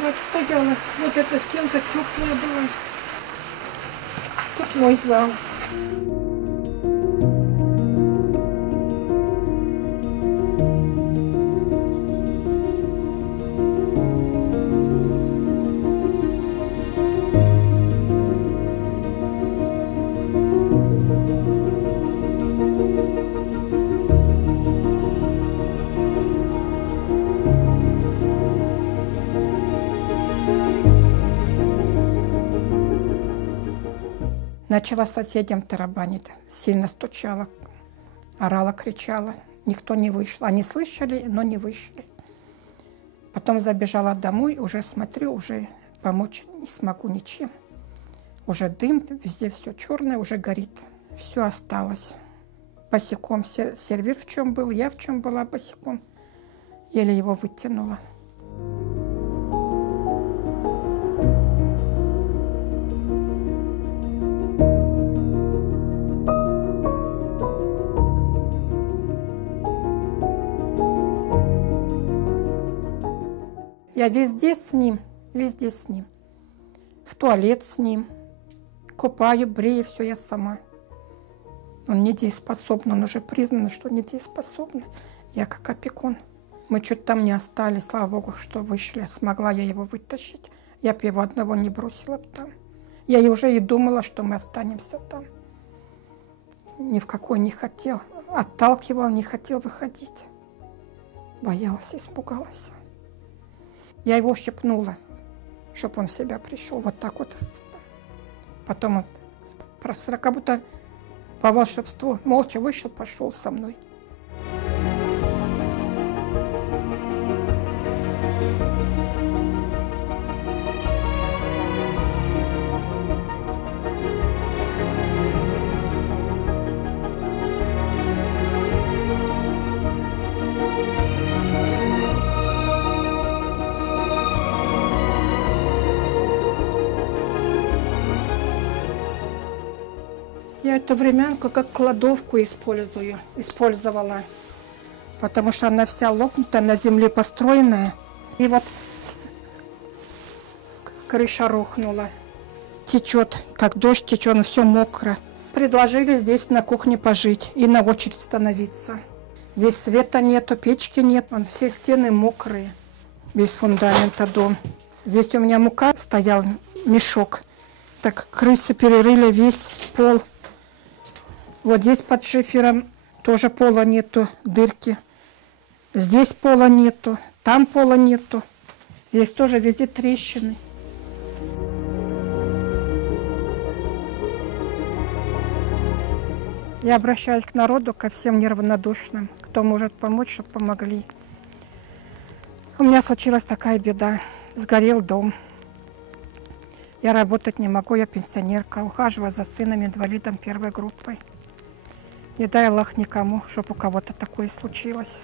кровать стояла. Вот эта стенка теплая была. Тут мой зал. Начала соседям тарабанить, сильно стучала, орала, кричала. Никто не вышел. Они слышали, но не вышли. Потом забежала домой, уже смотрю, уже помочь не смогу ничем. Уже дым, везде все черное, уже горит. Все осталось. Босиком сервир в чем был, я в чем была босиком. Еле его вытянула. Я везде с ним, везде с ним. В туалет с ним. Купаю, брею, все я сама. Он недееспособный, он уже признан, что недееспособный. Я как опекун. Мы чуть там не остались, слава богу, что вышли. Смогла я его вытащить. Я бы его одного не бросила бы там. Я уже и думала, что мы останемся там. Ни в какой не хотел. Отталкивал, не хотел выходить. Боялась, испугалась. Я его щипнула, чтобы он в себя пришел. Вот так вот. Потом он как будто по волшебству молча вышел, пошел со мной. Я эту времянку как кладовку использовала, потому что она вся лопнутая, на земле построенная. И вот крыша рухнула. Течет, как дождь течет, все мокро. Предложили здесь на кухне пожить и на очередь становиться. Здесь света нету, печки нет, все стены мокрые, без фундамента дом. Здесь у меня мука стоял, мешок. Так крысы перерыли весь пол. Вот здесь под шифером тоже пола нету, дырки. Здесь пола нету, там пола нету. Здесь тоже везде трещины. Я обращаюсь к народу, ко всем неравнодушным, кто может помочь, чтобы помогли. У меня случилась такая беда. Сгорел дом. Я работать не могу, я пенсионерка, ухаживаю за сыном инвалидом первой группы. Не дай Аллах никому, чтобы у кого-то такое случилось.